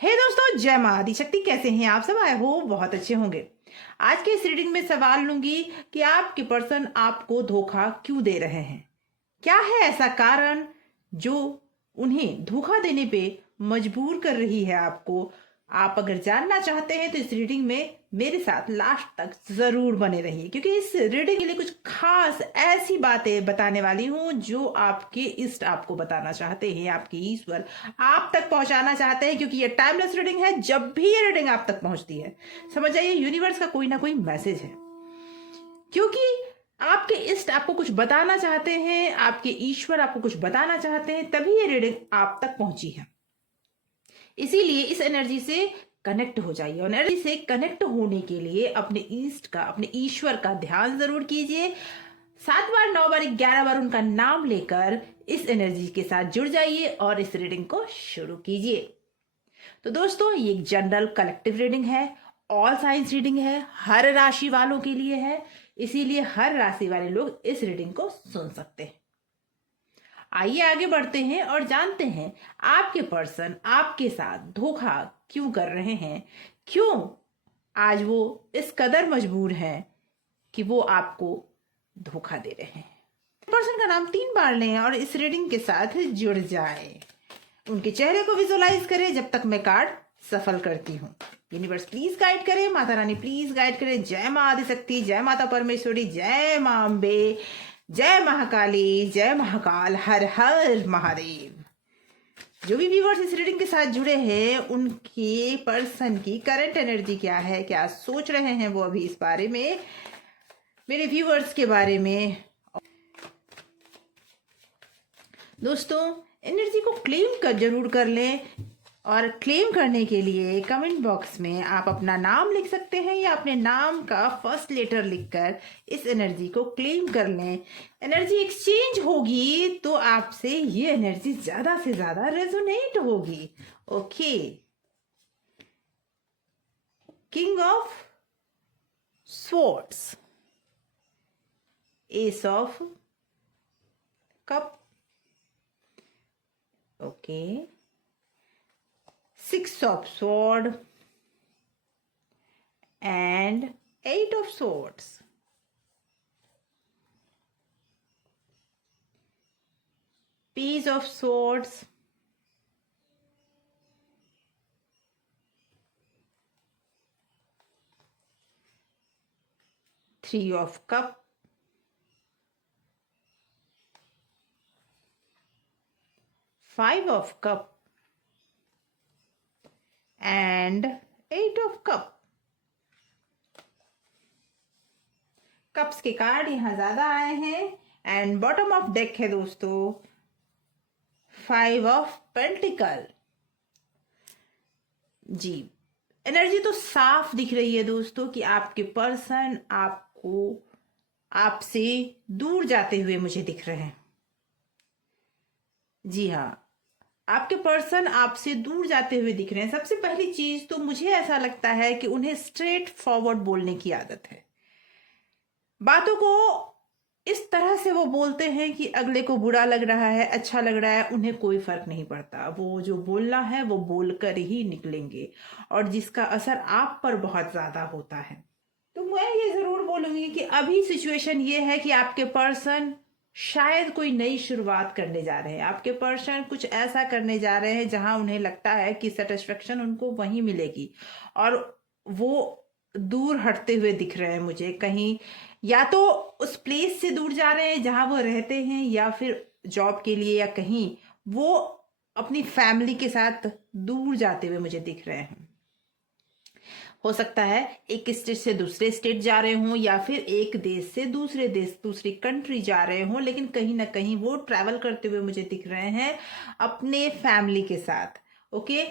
हे दोस्तों, जय माँ आदिशक्ति। कैसे हैं आप सब? आए हो बहुत अच्छे होंगे। आज के इस रीडिंग में सवाल लूंगी कि आपके पर्सन आपको धोखा क्यों दे रहे हैं। क्या है ऐसा कारण जो उन्हें धोखा देने पे मजबूर कर रही है आपको। आप अगर जानना चाहते हैं तो इस रीडिंग में मेरे साथ लास्ट तक जरूर बने रहिए, क्योंकि इस रीडिंग के लिए कुछ खास ऐसी बातें बताने वाली हूं जो आपके इष्ट आपको बताना चाहते हैं, आपके ईश्वर आप तक पहुंचाना चाहते हैं, क्योंकि ये टाइमलेस रीडिंग है। जब भी ये रीडिंग आप तक पहुंचती है, समझ जाइए यूनिवर्स का कोई ना कोई मैसेज है, क्योंकि आपके इष्ट आपको कुछ बताना चाहते हैं, आपके ईश्वर आपको कुछ बताना चाहते हैं, तभी ये रीडिंग आप तक पहुंची है। इसीलिए इस एनर्जी से कनेक्ट हो जाइए, और एनर्जी से कनेक्ट होने के लिए अपने ईस्ट का, अपने ईश्वर का ध्यान जरूर कीजिए। 7 बार, 9 बार, 11 बार उनका नाम लेकर इस एनर्जी के साथ जुड़ जाइए और इस रीडिंग को शुरू कीजिए। तो दोस्तों, ये एक जनरल कलेक्टिव रीडिंग है, ऑल साइंस रीडिंग है, हर राशि वालों के लिए है। इसीलिए हर राशि वाले लोग इस रीडिंग को सुन सकते हैं। आइए आगे बढ़ते हैं और जानते हैं आपके पर्सन आपके साथ धोखा क्यों कर रहे हैं, क्यों आज वो इस कदर मजबूर हैं कि वो आपको धोखा दे रहे हैं। पर्सन का नाम 3 बार लें और इस रीडिंग के साथ जुड़ जाए। उनके चेहरे को विजुअलाइज करें जब तक मैं कार्ड सफल करती हूँ। यूनिवर्स प्लीज गाइड करे, माता रानी प्लीज गाइड करे। जय माँ आदिशक्ति, जय माता परमेश्वरी, जय माँ अम्बे, जय महाकाली, जय महाकाल, हर हर महादेव। जो भी व्यूवर्स इस रीडिंग के साथ जुड़े हैं, उनके पर्सन की करंट एनर्जी क्या है, क्या सोच रहे हैं वो अभी इस बारे में, मेरे व्यूवर्स के बारे में। दोस्तों, एनर्जी को क्लेम कर जरूर कर लें, और क्लेम करने के लिए कमेंट बॉक्स में आप अपना नाम लिख सकते हैं या अपने नाम का फर्स्ट लेटर लिखकर इस एनर्जी को क्लेम कर लें। एनर्जी एक्सचेंज होगी तो आपसे ये एनर्जी ज्यादा से ज्यादा रेजोनेट होगी। Okay, king of swords, S of cup, okay, 6 of sword and 8 of swords. Page of swords, 3 of cup, 5 of cup and 8 of cup. Cups के कार्ड यहां ज्यादा आए हैं एंड बॉटम ऑफ डेक है दोस्तों 5 ऑफ पेंटिकल। जी, एनर्जी तो साफ दिख रही है दोस्तों कि आपके पर्सन आपको आपसे दूर जाते हुए मुझे दिख रहे हैं। जी हाँ, आपके पर्सन आपसे दूर जाते हुए दिख रहे हैं। सबसे पहली चीज तो मुझे ऐसा लगता है कि उन्हें स्ट्रेट फॉरवर्ड बोलने की आदत है। बातों को इस तरह से वो बोलते हैं कि अगले को बुरा लग रहा है, अच्छा लग रहा है, उन्हें कोई फर्क नहीं पड़ता। वो जो बोलना है वो बोलकर ही निकलेंगे, और जिसका असर आप पर बहुत ज्यादा होता है। तो मैं ये जरूर बोलूंगी कि अभी सिचुएशन ये है कि आपके पर्सन शायद कोई नई शुरुआत करने जा रहे हैं। आपके पर्सन कुछ ऐसा करने जा रहे हैं जहां उन्हें लगता है कि सेटिस्फेक्शन उनको वहीं मिलेगी, और वो दूर हटते हुए दिख रहे हैं मुझे। कहीं या तो उस प्लेस से दूर जा रहे हैं जहां वो रहते हैं, या फिर जॉब के लिए, या कहीं वो अपनी फैमिली के साथ दूर जाते हुए मुझे दिख रहे हैं। हो सकता है एक स्टेट से दूसरे स्टेट जा रहे हों, या फिर एक देश से दूसरे देश, दूसरी कंट्री जा रहे हों, लेकिन कहीं ना कहीं वो ट्रैवल करते हुए मुझे दिख रहे हैं अपने फैमिली के साथ। ओके,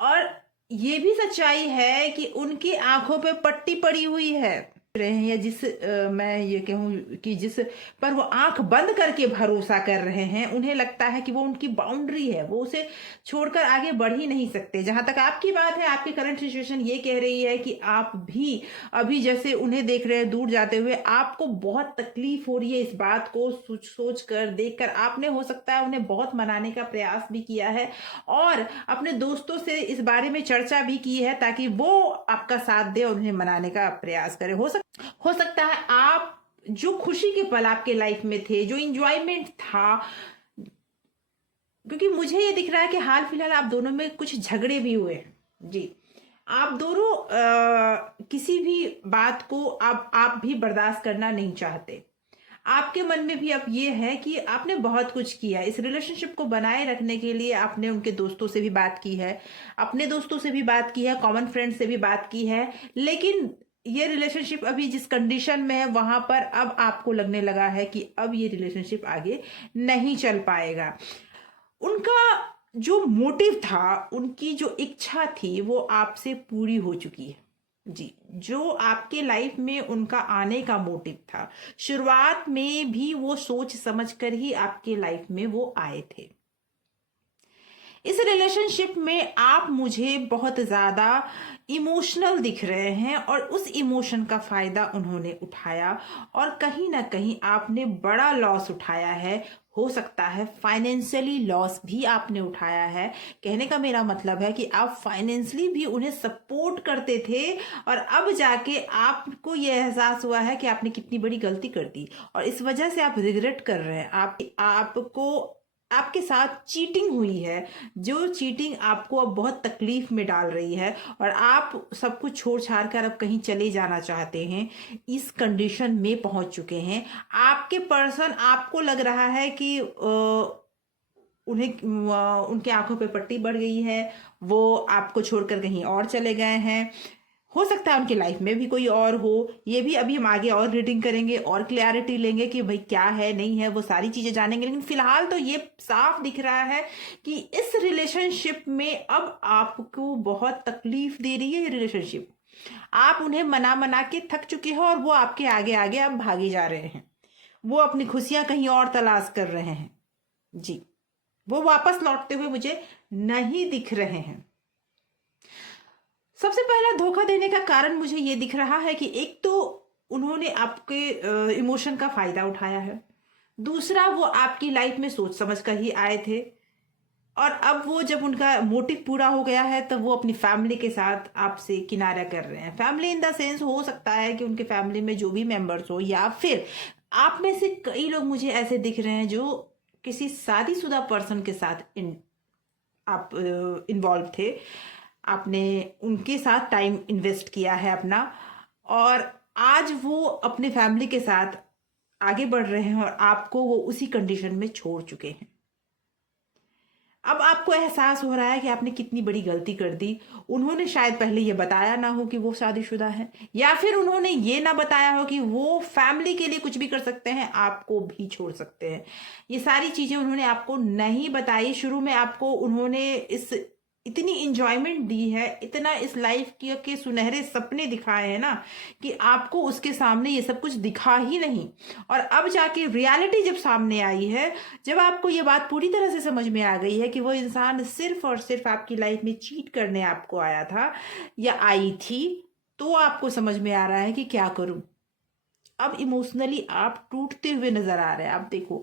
और ये भी सच्चाई है कि उनकी आंखों पे पट्टी पड़ी हुई है। रहे हैं, या मैं ये कहूँ कि जिस पर वो आंख बंद करके भरोसा कर रहे हैं, उन्हें लगता है कि वो उनकी बाउंड्री है, वो उसे छोड़कर आगे बढ़ ही नहीं सकते। जहां तक आपकी बात है, आपकी करंट सिचुएशन ये कह रही है कि आप भी अभी जैसे उन्हें देख रहे हैं दूर जाते हुए, आपको बहुत तकलीफ हो रही है इस बात को सोच कर, देख कर। आपने हो सकता है उन्हें बहुत मनाने का प्रयास भी किया है और अपने दोस्तों से इस बारे में चर्चा भी की है, ताकि वो आपका साथ दे और उन्हें मनाने का प्रयास करे। हो सकता है आप जो खुशी के पल आपके लाइफ में थे, जो इंजॉयमेंट था, क्योंकि मुझे ये दिख रहा है कि हाल फिलहाल आप दोनों में कुछ झगड़े भी हुए हैं। जी, आप दोनों किसी भी बात को आप भी बर्दाश्त करना नहीं चाहते। आपके मन में भी अब ये है कि आपने बहुत कुछ किया इस रिलेशनशिप को बनाए रखने के लिए। आपने उनके दोस्तों से भी बात की है, अपने दोस्तों से भी बात की है, कॉमन फ्रेंड से भी बात की है, लेकिन ये रिलेशनशिप अभी जिस कंडीशन में है, वहां पर अब आपको लगने लगा है कि अब ये रिलेशनशिप आगे नहीं चल पाएगा। उनका जो मोटिव था, उनकी जो इच्छा थी, वो आपसे पूरी हो चुकी है। जी, जो आपके लाइफ में उनका आने का मोटिव था, शुरुआत में भी वो सोच समझ कर ही आपके लाइफ में वो आए थे। इस रिलेशनशिप में आप मुझे बहुत ज्यादा इमोशनल दिख रहे हैं और उस इमोशन का फायदा उन्होंने उठाया, और कहीं ना कहीं आपने बड़ा लॉस उठाया है। हो सकता है फाइनेंशियली लॉस भी आपने उठाया है। कहने का मेरा मतलब है कि आप फाइनेंशियली भी उन्हें सपोर्ट करते थे, और अब जाके आपको यह एहसास हुआ है कि आपने कितनी बड़ी गलती कर दी, और इस वजह से आप रिग्रेट कर रहे हैं। आपको आपके साथ चीटिंग हुई है, जो चीटिंग आपको अब बहुत तकलीफ में डाल रही है, और आप सब कुछ छोड़ छाड़ कर अब कहीं चले जाना चाहते हैं। इस कंडीशन में पहुंच चुके हैं। आपके पर्सन, आपको लग रहा है कि उनके आंखों पे पट्टी बढ़ गई है, वो आपको छोड़कर कहीं और चले गए हैं। हो सकता है उनकी लाइफ में भी कोई और हो। ये भी अभी हम आगे और रीडिंग करेंगे और क्लैरिटी लेंगे कि भाई क्या है नहीं है, वो सारी चीजें जानेंगे। लेकिन फिलहाल तो ये साफ दिख रहा है कि इस रिलेशनशिप में अब आपको बहुत तकलीफ दे रही है ये रिलेशनशिप। आप उन्हें मना मना के थक चुके हो, और वो आपके आगे आगे अब भागे जा रहे हैं। वो अपनी खुशियां कहीं और तलाश कर रहे हैं। जी, वो वापस लौटते हुए मुझे नहीं दिख रहे हैं। सबसे पहला धोखा देने का कारण मुझे ये दिख रहा है कि एक तो उन्होंने आपके इमोशन का फायदा उठाया है, दूसरा वो आपकी लाइफ में सोच समझ कर ही आए थे, और अब वो जब उनका मोटिव पूरा हो गया है, तो वो अपनी फैमिली के साथ आपसे किनारा कर रहे हैं। फैमिली इन द सेंस, हो सकता है कि उनके फैमिली में जो भी मेंबर्स हो, या फिर आप में से कई लोग मुझे ऐसे दिख रहे हैं जो किसी शादीशुदा पर्सन के साथ आप इन्वॉल्व थे। आपने उनके साथ टाइम इन्वेस्ट किया है अपना, और आज वो अपने फैमिली के साथ आगे बढ़ रहे हैं, और आपको वो उसी कंडीशन में छोड़ चुके हैं। अब आपको एहसास हो रहा है कि आपने कितनी बड़ी गलती कर दी। उन्होंने शायद पहले ये बताया ना हो कि वो शादीशुदा है, या फिर उन्होंने ये ना बताया हो कि वो फैमिली के लिए कुछ भी कर सकते हैं, आपको भी छोड़ सकते हैं। ये सारी चीजें उन्होंने आपको नहीं बताई। शुरू में आपको उन्होंने इतनी इंजॉयमेंट दी है, इतना इस लाइफ के सुनहरे सपने दिखाए हैं ना, कि आपको उसके सामने ये सब कुछ दिखा ही नहीं। और अब जाके रियलिटी जब सामने आई है, जब आपको ये बात पूरी तरह से समझ में आ गई है कि वो इंसान सिर्फ और सिर्फ आपकी लाइफ में चीट करने आपको आया था या आई थी, तो आपको समझ में आ रहा है कि क्या करूं। अब इमोशनली आप टूटते हुए नजर आ रहे हैं। आप देखो,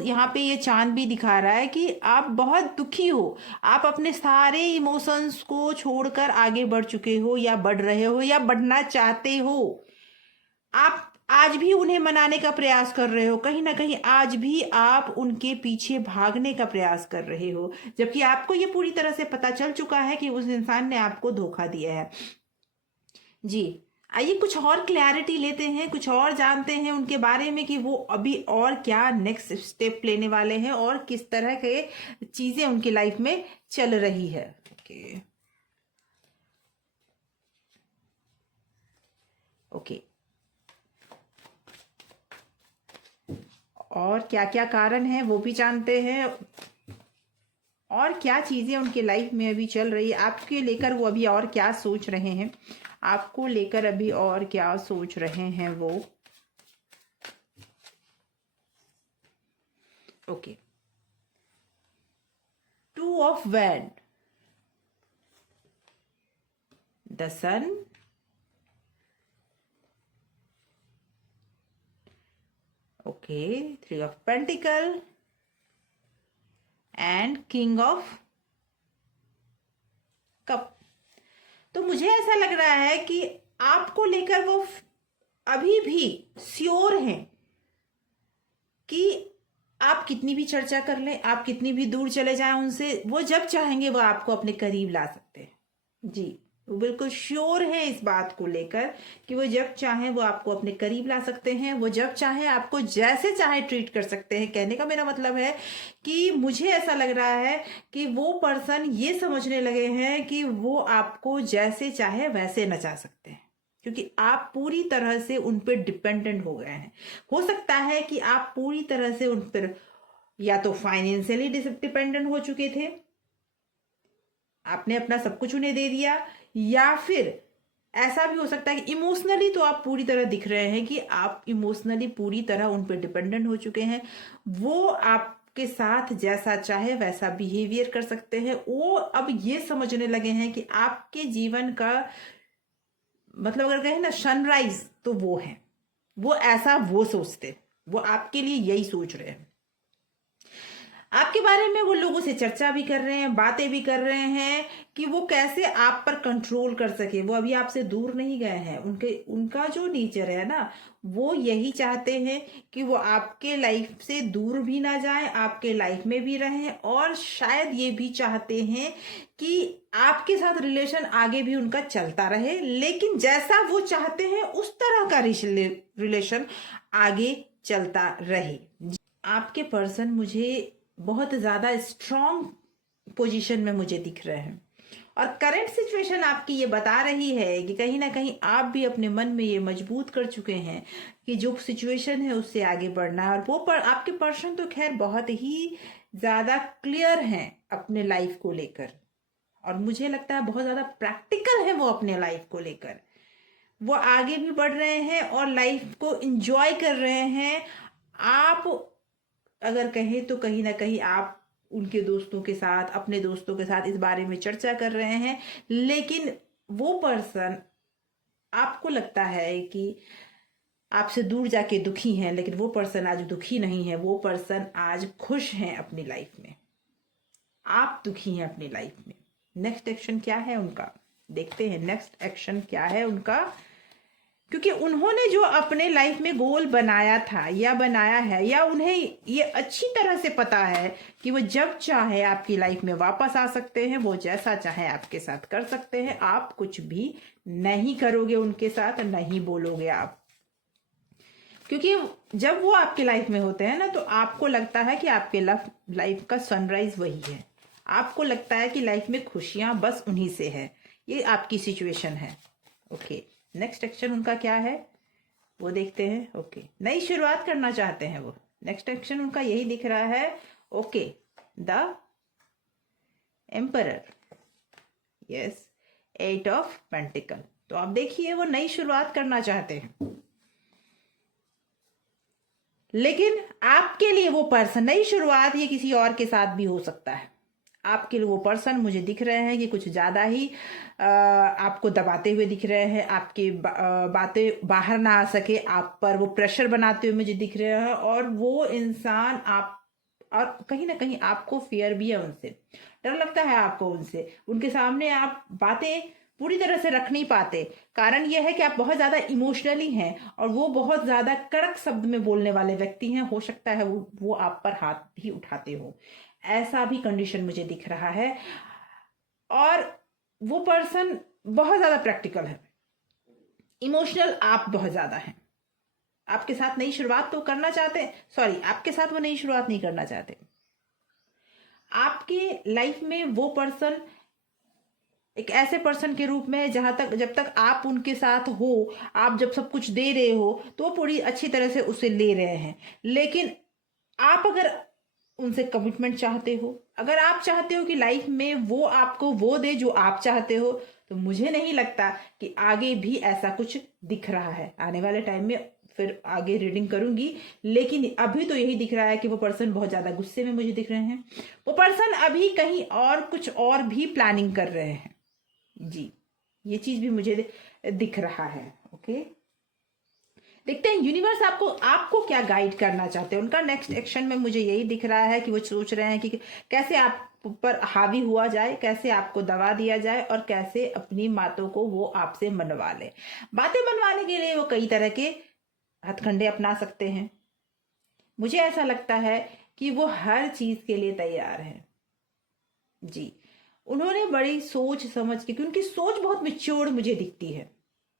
यहाँ पे ये चांद भी दिखा रहा है कि आप बहुत दुखी हो। आप अपने सारे इमोशंस को छोड़कर आगे बढ़ चुके हो, या बढ़ रहे हो, या बढ़ना चाहते हो। आप आज भी उन्हें मनाने का प्रयास कर रहे हो, कहीं ना कहीं आज भी आप उनके पीछे भागने का प्रयास कर रहे हो, जबकि आपको ये पूरी तरह से पता चल चुका है कि उस इंसान ने आपको धोखा दिया है। जी, आइए कुछ और क्लैरिटी लेते हैं, कुछ और जानते हैं उनके बारे में कि वो अभी और क्या नेक्स्ट स्टेप लेने वाले हैं, और किस तरह के चीजें उनकी लाइफ में चल रही है। ओके ओके, और क्या क्या कारण है वो भी जानते हैं। और क्या चीजें उनके लाइफ में अभी चल रही है आपके लेकर, वो अभी और क्या सोच रहे हैं, आपको लेकर अभी और क्या सोच रहे हैं वो। Okay, 2 of wand, the sun, okay, 3 of pentacle and king of cup. तो मुझे ऐसा लग रहा है कि आपको लेकर वो अभी भी श्योर हैं कि आप कितनी भी चर्चा कर लें, आप कितनी भी दूर चले जाएं उनसे, वो जब चाहेंगे वो आपको अपने करीब ला सकते हैं। जी, वो बिल्कुल श्योर है इस बात को लेकर कि वो जब चाहे वो आपको अपने करीब ला सकते हैं, वो जब चाहे आपको जैसे चाहे ट्रीट कर सकते हैं। कहने का मेरा मतलब है कि मुझे ऐसा लग रहा है कि वो पर्सन ये समझने लगे हैं कि वो आपको जैसे चाहे वैसे नचा सकते हैं, क्योंकि आप पूरी तरह से उन पर डिपेंडेंट हो गए हैं। हो सकता है कि आप पूरी तरह से उन पर या तो फाइनेंशियली डिपेंडेंट हो चुके थे, आपने अपना सब कुछ उन्हें दे दिया, या फिर ऐसा भी हो सकता है कि इमोशनली तो आप पूरी तरह दिख रहे हैं कि आप इमोशनली पूरी तरह उन पर डिपेंडेंट हो चुके हैं। वो आपके साथ जैसा चाहे वैसा बिहेवियर कर सकते हैं। वो अब ये समझने लगे हैं कि आपके जीवन का मतलब अगर कहें ना सनराइज, तो वो है, वो ऐसा वो सोचते, वो आपके लिए यही सोच रहे हैं। आपके बारे में वो लोगों से चर्चा भी कर रहे हैं, बातें भी कर रहे हैं कि वो कैसे आप पर कंट्रोल कर सके। वो अभी आपसे दूर नहीं गए हैं, उनका जो नेचर है ना, वो यही चाहते हैं कि वो आपके लाइफ से दूर भी ना जाए, आपके लाइफ में भी रहें, और शायद ये भी चाहते हैं कि आपके साथ रिलेशन आगे भी उनका चलता रहे, लेकिन जैसा वो चाहते हैं उस तरह का रिलेशन आगे चलता रहे। आपके पर्सन मुझे बहुत ज्यादा स्ट्रॉन्ग पोजीशन में मुझे दिख रहे हैं, और करंट सिचुएशन आपकी ये बता रही है कि कहीं ना कहीं आप भी अपने मन में ये मजबूत कर चुके हैं कि जो सिचुएशन है उससे आगे बढ़ना है। और वो आपके पर्सन तो खैर बहुत ही ज्यादा क्लियर हैं अपने लाइफ को लेकर, और मुझे लगता है बहुत ज्यादा प्रैक्टिकल है वो अपने लाइफ को लेकर। वो आगे भी बढ़ रहे हैं और लाइफ को एंजॉय कर रहे हैं। आप अगर कहें तो कहीं ना कहीं आप उनके दोस्तों के साथ, अपने दोस्तों के साथ इस बारे में चर्चा कर रहे हैं, लेकिन वो पर्सन, आपको लगता है कि आपसे दूर जाके दुखी हैं, लेकिन वो पर्सन आज दुखी नहीं है। वो पर्सन आज खुश हैं अपनी लाइफ में, आप दुखी हैं अपनी लाइफ में। नेक्स्ट एक्शन क्या है उनका, देखते हैं नेक्स्ट एक्शन क्या है उनका। क्योंकि उन्होंने जो अपने लाइफ में गोल बनाया था या बनाया है, या उन्हें ये अच्छी तरह से पता है कि वो जब चाहे आपकी लाइफ में वापस आ सकते हैं, वो जैसा चाहे आपके साथ कर सकते हैं। आप कुछ भी नहीं करोगे उनके साथ, नहीं बोलोगे आप, क्योंकि जब वो आपके लाइफ में होते हैं ना, तो आपको लगता है कि आपके लाइफ का सनराइज वही है। आपको लगता है कि लाइफ में खुशियां बस उन्हीं से है। ये आपकी सिचुएशन है। ओके, नेक्स्ट एक्शन उनका क्या है वो देखते हैं। ओके, नई शुरुआत करना चाहते हैं वो। नेक्स्ट एक्शन उनका यही दिख रहा है। Okay, the emperor, yes, 8 of pentacle. तो आप देखिए वो नई शुरुआत करना चाहते हैं, लेकिन आपके लिए वो पर्सन, नई शुरुआत ये किसी और के साथ भी हो सकता है। आपके लिए वो पर्सन मुझे दिख रहे हैं कि कुछ ज्यादा ही आपको दबाते हुए दिख रहे हैं, आपकी बातें बाहर ना आ सके, आप पर वो प्रेशर बनाते हुए मुझे दिख रहे हैं। और वो इंसान आप, और कहीं ना कहीं आपको फियर भी है उनसे, डर लगता है आपको उनसे। उनके सामने आप बातें पूरी तरह से रख नहीं पाते, कारण यह है कि आप बहुत ज्यादा इमोशनली हैं, और वो बहुत ज्यादा कड़क शब्द में बोलने वाले व्यक्ति हैं। हो सकता है वो आप पर हाथ भी उठाते हो, ऐसा भी कंडीशन मुझे दिख रहा है। और वो पर्सन बहुत ज्यादा प्रैक्टिकल है, इमोशनल आप बहुत ज्यादा हैं। आपके साथ नई शुरुआत तो करना चाहते हैं, सॉरी, आपके साथ वो नई शुरुआत नहीं करना चाहते। आपके लाइफ में वो पर्सन एक ऐसे पर्सन के रूप में है जहां तक, जब तक आप उनके साथ हो, आप जब सब कुछ दे रहे हो, तो वो पूरी अच्छी तरह से उसे ले रहे हैं। लेकिन आप अगर उनसे कमिटमेंट चाहते हो, अगर आप चाहते हो कि लाइफ में वो आपको वो दे जो आप चाहते हो, तो मुझे नहीं लगता कि आगे भी ऐसा कुछ दिख रहा है। आने वाले टाइम में फिर आगे रीडिंग करूंगी, लेकिन अभी तो यही दिख रहा है कि वो पर्सन बहुत ज्यादा गुस्से में मुझे दिख रहे हैं। वो पर्सन अभी कहीं और कुछ और भी प्लानिंग कर रहे हैं जी, ये चीज भी मुझे दिख रहा है। ओके, देखते हैं यूनिवर्स आपको आपको क्या गाइड करना चाहते हैं। उनका नेक्स्ट एक्शन में मुझे यही दिख रहा है कि वो सोच रहे हैं कि कैसे आप पर हावी हुआ जाए, कैसे आपको दबा दिया जाए और कैसे अपनी बातों को वो आपसे मनवा ले। बातें मनवाने के लिए वो कई तरह के हथकंडे अपना सकते हैं। मुझे ऐसा लगता है कि वो हर चीज के लिए तैयार है जी। उन्होंने बड़ी सोच समझ के, क्योंकि उनकी सोच बहुत मिच्योर मुझे दिखती है।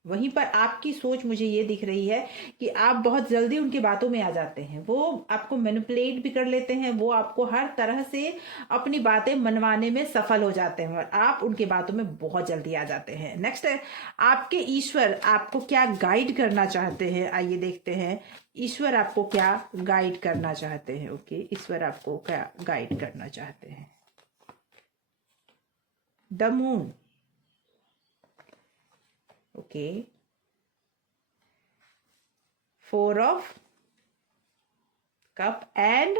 वहीं पर आपकी सोच मुझे ये दिख रही है कि आप बहुत जल्दी उनकी बातों में आ जाते हैं। वो आपको मैनिपुलेट भी कर लेते हैं, वो आपको हर तरह से अपनी बातें मनवाने में सफल हो जाते हैं और आप उनकी बातों में बहुत जल्दी आ जाते हैं। नेक्स्ट है, आपके ईश्वर आपको क्या गाइड करना चाहते हैं। आइए देखते हैं ईश्वर आपको क्या गाइड करना चाहते हैं। ओके, ईश्वर आपको क्या गाइड करना चाहते हैं। The moon, okay, 4 of cup and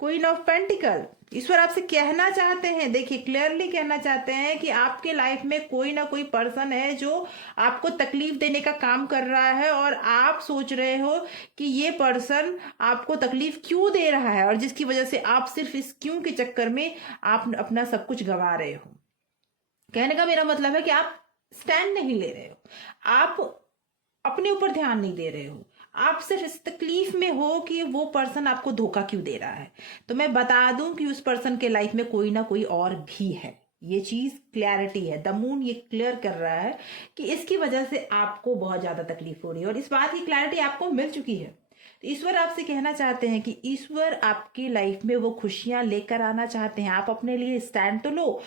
queen of pentacle. ईश्वर आपसे कहना चाहते हैं, देखिए क्लियरली कहना चाहते हैं कि आपके लाइफ में कोई ना कोई पर्सन है जो आपको तकलीफ देने का काम कर रहा है और आप सोच रहे हो कि ये पर्सन आपको तकलीफ क्यों दे रहा है, और जिसकी वजह से आप सिर्फ इस क्यों के चक्कर में आप अपना सब कुछ गंवा रहे हो। कहने का मेरा मतलब है कि आप स्टैंड नहीं ले रहे हो, आप अपने ऊपर ध्यान नहीं दे रहे हो, आप सिर्फ इस तकलीफ में हो कि वो पर्सन आपको धोखा क्यों दे रहा है। तो मैं बता दूं कि उस पर्सन के लाइफ में कोई ना कोई और भी है। ये चीज क्लैरिटी है, द मून ये क्लियर कर रहा है कि इसकी वजह से आपको बहुत ज्यादा तकलीफ हो रही है और इस बात की क्लैरिटी आपको मिल चुकी है। तो ईश्वर आपसे कहना चाहते हैं कि ईश्वर आपकी लाइफ में वो खुशियां लेकर आना चाहते हैं। आप अपने लिए स्टैंड तो लो।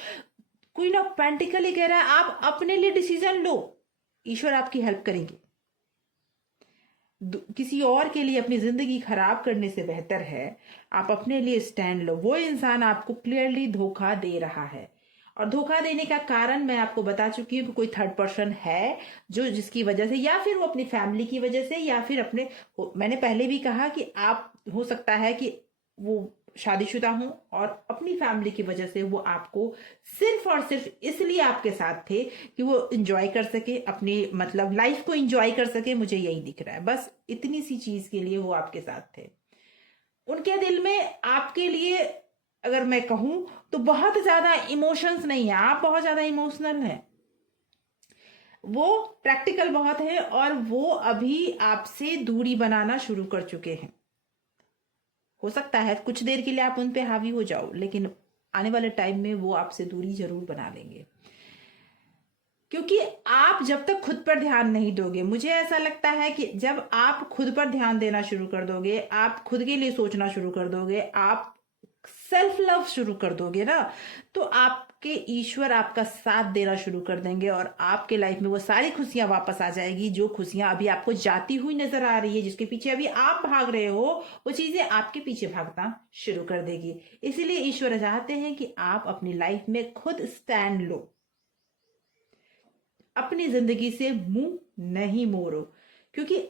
क्वीन ऑफ पेंटिकल ये कह रहा है आप अपने लिए डिसीजन लो, ईश्वर आपकी हेल्प करेंगे। किसी और के लिए अपनी जिंदगी खराब करने से बेहतर है आप अपने लिए स्टैंड लो। वो इंसान आपको क्लियरली धोखा दे रहा है और धोखा देने का कारण मैं आपको बता चुकी हूँ कि कोई थर्ड पर्सन है जो जिसकी वजह से, या फिर वो अपनी फैमिली की वजह से, या फिर अपने, मैंने पहले भी कहा कि आप हो सकता है कि वो शादीशुदा हूं और अपनी फैमिली की वजह से वो आपको सिर्फ और सिर्फ इसलिए आपके साथ थे कि वो एंजॉय कर सके, अपनी मतलब लाइफ को एंजॉय कर सके। मुझे यही दिख रहा है, बस इतनी सी चीज के लिए वो आपके साथ थे। उनके दिल में आपके लिए अगर मैं कहूं तो बहुत ज्यादा इमोशंस नहीं है, आप बहुत ज्यादा इमोशनल हैं, वो प्रैक्टिकल बहुत है और वो अभी आपसे दूरी बनाना शुरू कर चुके हैं। हो सकता है कुछ देर के लिए आप उन पे हावी हो जाओ, लेकिन आने वाले टाइम में वो आपसे दूरी जरूर बना लेंगे, क्योंकि आप जब तक खुद पर ध्यान नहीं दोगे, मुझे ऐसा लगता है कि जब आप खुद पर ध्यान देना शुरू कर दोगे, आप खुद के लिए सोचना शुरू कर दोगे, आप सेल्फ लव शुरू कर दोगे ना, तो आपके ईश्वर आपका साथ देना शुरू कर देंगे और आपके लाइफ में वो सारी खुशियां वापस आ जाएगी। जो खुशियां अभी आपको जाती हुई नजर आ रही है, जिसके पीछे अभी आप भाग रहे हो, वो चीजें आपके पीछे भागना शुरू कर देगी। इसीलिए ईश्वर चाहते हैं कि आप अपनी लाइफ में खुद स्टैंड लो, अपनी जिंदगी से मुंह नहीं मोड़ो, क्योंकि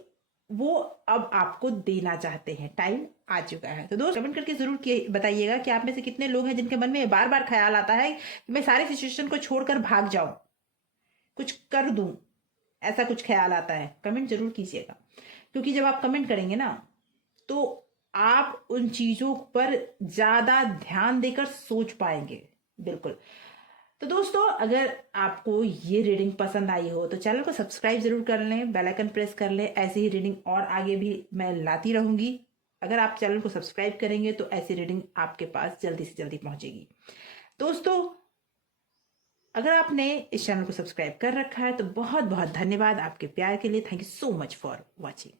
वो अब आपको देना चाहते हैं। टाइम आ चुका है। तो दोस्त कमेंट करके जरूर बताइएगा कि आप में से कितने लोग हैं जिनके मन में बार बार ख्याल आता है कि मैं सारी सिचुएशन को छोड़कर भाग जाऊं, कुछ कर दूं, ऐसा कुछ ख्याल आता है। कमेंट जरूर कीजिएगा, क्योंकि जब आप कमेंट करेंगे ना तो आप उन चीजों पर ज्यादा ध्यान देकर सोच पाएंगे। बिल्कुल। तो दोस्तों अगर आपको ये रीडिंग पसंद आई हो तो चैनल को सब्सक्राइब जरूर कर लें, बेल आइकन प्रेस कर लें। ऐसी ही रीडिंग और आगे भी मैं लाती रहूंगी। अगर आप चैनल को सब्सक्राइब करेंगे तो ऐसी रीडिंग आपके पास जल्दी से जल्दी पहुंचेगी। दोस्तों अगर आपने इस चैनल को सब्सक्राइब कर रखा है तो बहुत बहुत धन्यवाद आपके प्यार के लिए। Thank you so much for watching.